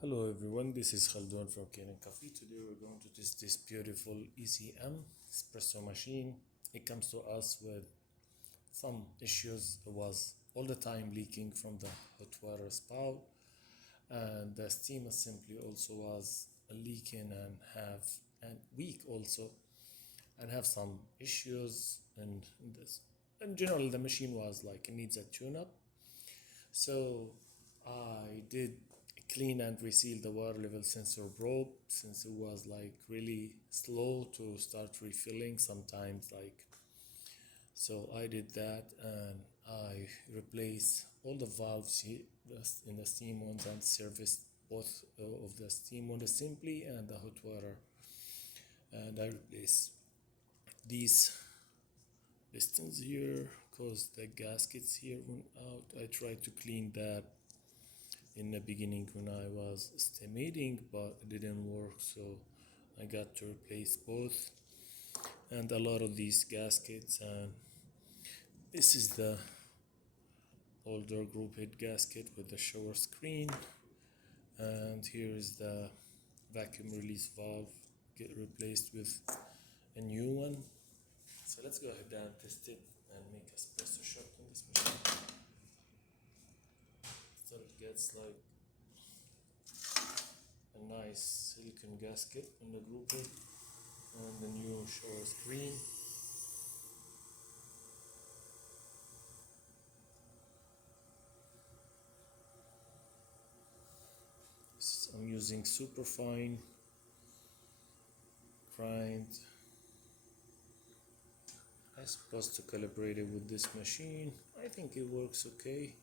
Hello everyone, this is Khaldun from Kanen Coffee. Today we're going to test this beautiful ECM espresso machine. It comes to us with some issues. It was all the time leaking from the hot water spout, and the steam assembly also was leaking and weak also, and have some issues. And in general, the machine was like it needs a tune-up. So I did clean and reseal the water level sensor probe since it was like really slow to start refilling sometimes, like, so I did that, and I replaced all the valves here in the steam ones and serviced both of the steam one assembly and the hot water, and I replaced these pistons here because the gaskets here went out. I tried to clean that in the beginning when I was estimating, but it didn't work, so I got to replace both and a lot of these gaskets. And this is the older group head gasket with the shower screen, and here is the vacuum release valve, get replaced with a new one. So let's go ahead and test it and make a espresso shot on this machine. So it gets like a nice silicone gasket on the group head and the new shower screen. I'm using super fine grind. I'm supposed to calibrate it with this machine. I think it works okay,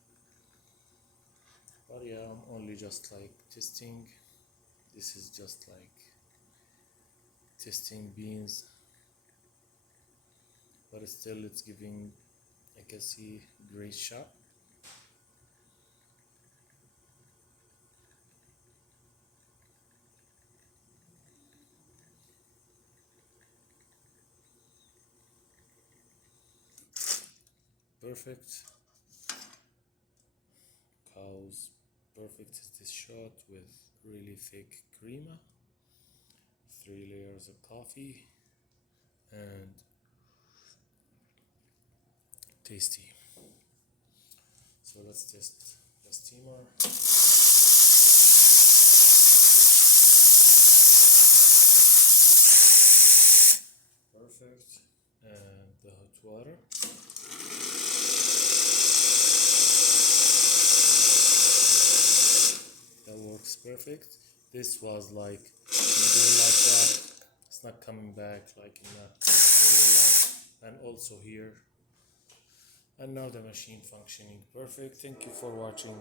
but yeah, I'm only just like testing. This is just like testing beans, but still it's giving, I can see, great shot. Perfect. Cows perfect is this shot with really thick crema, 3 layers of coffee, and tasty. So let's test the steamer. Perfect. And the hot water. That works perfect. This was like, you do it like that, it's not coming back like in that real life. And also here. And now the machine functioning perfect. Thank you for watching.